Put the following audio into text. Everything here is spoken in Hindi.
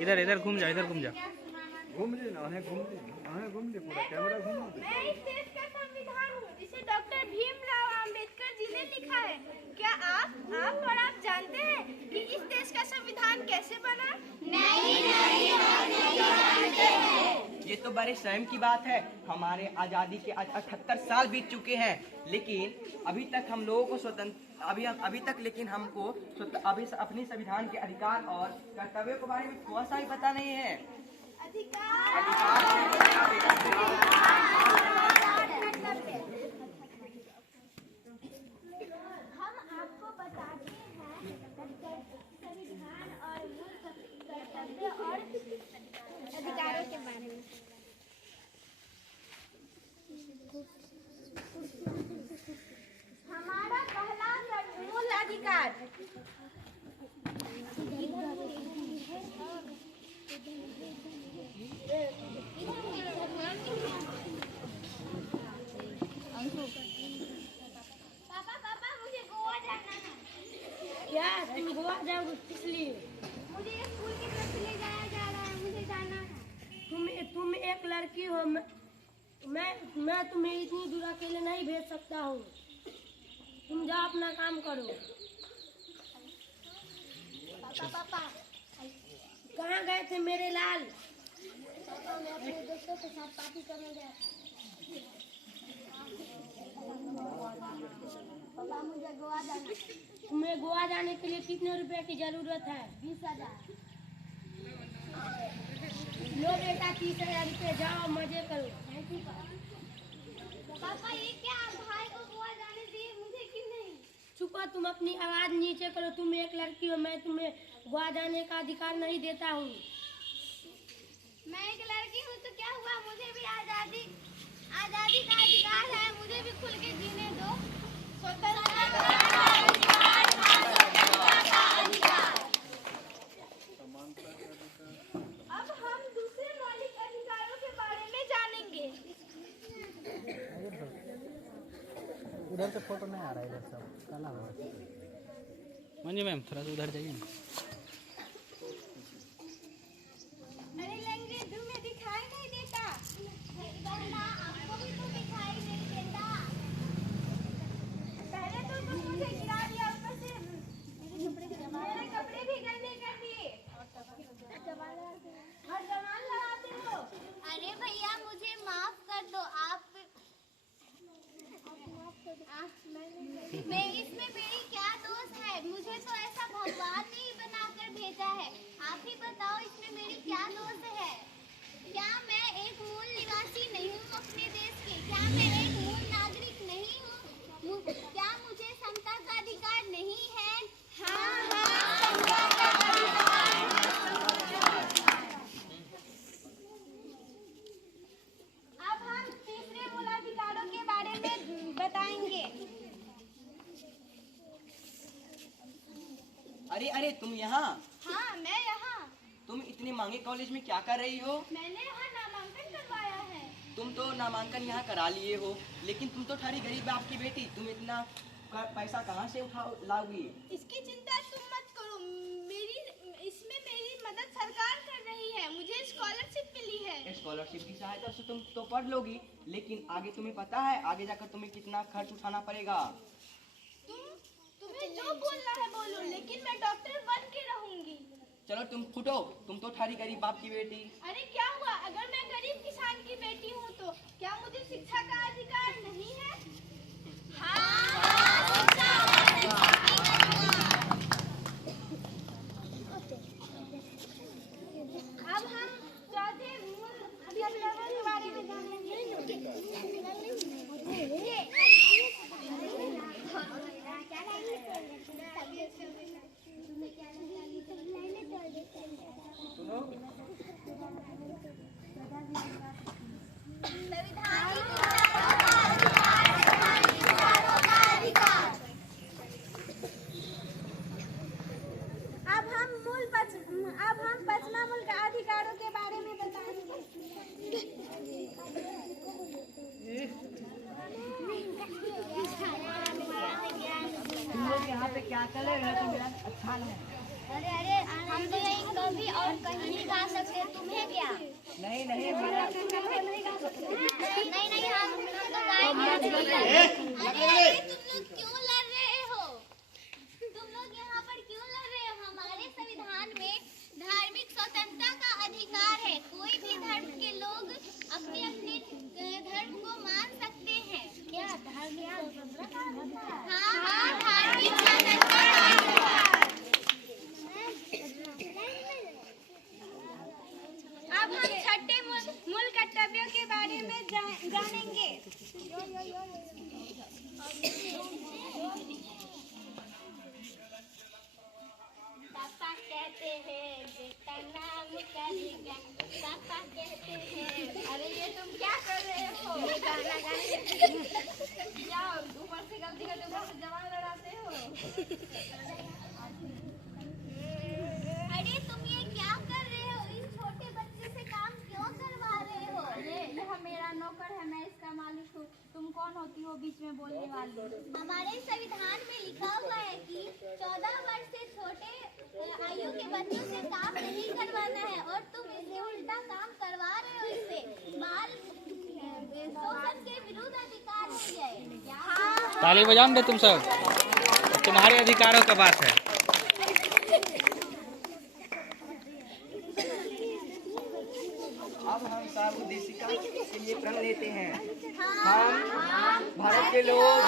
इधर इधर घूम जा, इधर घूम जा। घूम ली ना, घूम ली पूरा कैमरा घूम ली। मैं इस देश का संविधान हूँ जिसे डॉक्टर भीमराव अंबेडकर जी ने लिखा है। क्या आप जानते हैं कि इस देश का संविधान कैसे बना? नहीं जानते हैं। ये तो बड़े शर्म की बात है। हमारे आज़ादी के आज 78 साल बीत चुके हैं, लेकिन अभी तक हम लोगों को अभी अपने संविधान के अधिकार और कर्तव्यों के बारे में थोड़ा सा ही पता नहीं है। हम आपको बताते हैं संविधान और मूल कर्तव्य और अधिकारों के बारे में। हमारा पहला मूल अधिकार पापा मुझे गोवा जाना है। क्या तुम गोवा जाओगे? किस लिए? मुझे स्कूल की तरफ से ले जाया जा रहा है, मुझे जाना है। तुम एक लड़की हो, मैं तुम्हें इतनी दूर अकेले नहीं भेज सकता हूँ। तुम जाओ अपना काम करो। पापा कहाँ गए थे मेरे लाल? मैं अपने दोस्तों के साथ पार्टी करने गया। पापा मुझे गोवा जाना है। तुम्हें गोवा जाने के लिए कितने रुपए की जरूरत है? 20,000। लो बेटा 30,000 रुपये, जाओ मजे करो। पापा ये क्या, भाई को गोवा जाने दिए, मुझे क्यों नहीं? चुपा, तुम अपनी आवाज नीचे करो। तुम एक लड़की हो, मैं तुम्हें गोवा जाने का अधिकार नहीं देता हूँ। मैं एक लड़की हूँ तो क्या हुआ, मुझे भी आजादी का अधिकार है, मुझे भी खुल के जीने दो। स्वतंत्रता का अधिकार। अब हम दूसरे मौलिक अधिकारों के बारे में जानेंगे। उधर से फोटो नहीं आ रहा है, इधर सब काला हो रहा है। मंजू मैम थोड़ा सा उधर जाइए ना। अरे लंगड़े, तुम्हें दिखाई नहीं देता? बहना, आपको भी तो दिखाई नहीं देता। पहले तो तुम मुझे गिरा दिया, ऊपर से मेरे कपड़े भी गंदे कर दिए और जवान लगाते हो। अरे भैया मुझे माफ कर दो। मैं इसमें मेरी क्या दोस्त है? मुझे तो ऐसा भगवान ने ही बनाकर भेजा है। आप ही बताओ इसमें मेरी क्या दोस्त है? क्या मैं एक मूल निवासी नहीं हूँ अपने देश की? क्या मैं एक मूल नागरिक नहीं हूँ? क्या मुझे समता का अधिकार नहीं है? हाँ, समता का अधिकार है। अब हम तीसरे मूल अधिकारों के बारे में बताएंगे। अरे तुम यहाँ? हाँ, मैं यहाँ। तुम इतने महंगे कॉलेज में क्या कर रही हो? मैंने यहाँ नामांकन करवाया है। तुम तो नामांकन यहाँ करा लिए हो, लेकिन तुम तो ठहरी गरीब बाप की बेटी, तुम इतना पैसा कहाँ से लाओगी? इसकी चिंता तुम मत करो, इसमें मेरी मदद सरकार कर रही है। मुझे स्कॉलरशिप मिली है। स्कॉलरशिप की सहायता से तुम तो पढ़ लोगी, लेकिन आगे तुम्हें पता है आगे जाकर तुम्हें कितना खर्च उठाना पड़ेगा? तुम्हें जो बोलना है बोलो, लेकिन मैं डॉक्टर बन के रहूंगी। चलो तुम फुटो, तुम तो ठहरी गरीब बाप की बेटी। अरे क्या हुआ, अगर मैं गरीब किसान की बेटी हूँ तो क्या मुझे शिक्षा का अधिकार नहीं है? हाँ, शिक्षा अब हम चौथे मूल अधिकारों के बारे में जानेंगे। अब हम पचमा मूल अधिकारों के बारे में बताएंगे। तुम लोग यहाँ पे क्या कर रहे हो? अच्छा नहीं। अरे अरे हम तो यही कभी और कहीं नहीं गा सकते, तुम्हें क्या? नहीं नहीं मेरा नहीं हम तो गाएंगे। अरे तुम लोग क्यों लड़ रहे हो? तुम लोग यहाँ पर क्यों लड़ रहे हो? हमारे संविधान में धार्मिक स्वतंत्रता का अधिकार है। कोई भी धर्म के लोग अपने अपने धर्म को मान सकते हैं। क्या धार्मिक स्वतंत्रता? हाँ धार्मिक स्वतंत्रता का अधिकार। अब हम छठे मूल कर्तव्यों के बारे में जानेंगे। पापा कहते हैं बेटा नाम करेगा, पापा कहते हैं। अरे ये तुम क्या कर रहे हो? गाना गाने क्या ऊपर से गलती करते ऊपर से जवान लड़ाते हो? अरे तुम ये क्या कर रहे हो? इस छोटे बच्चे से काम क्यों करवा रहे हो? यह मेरा नौकर है, मैं इसका मालिक हूँ। तुम कौन होती हो बीच में बोलने वाली? हमारे संविधान में लिखा हुआ है कि 14 वर्ष से छोटे आयु के बच्चों से काम नहीं करवाना है और तुम इससे उल्टा काम करवा रहे हो। इससे बाल शोषण के विरुद्ध अधिकार है ये। ताली बजाओ दे तुम सब, तुम्हारे अधिकारों का बात है। अब हम सार्वभौम उद्देशिका के लिए प्रण लेते हैं। हम भारत के लोग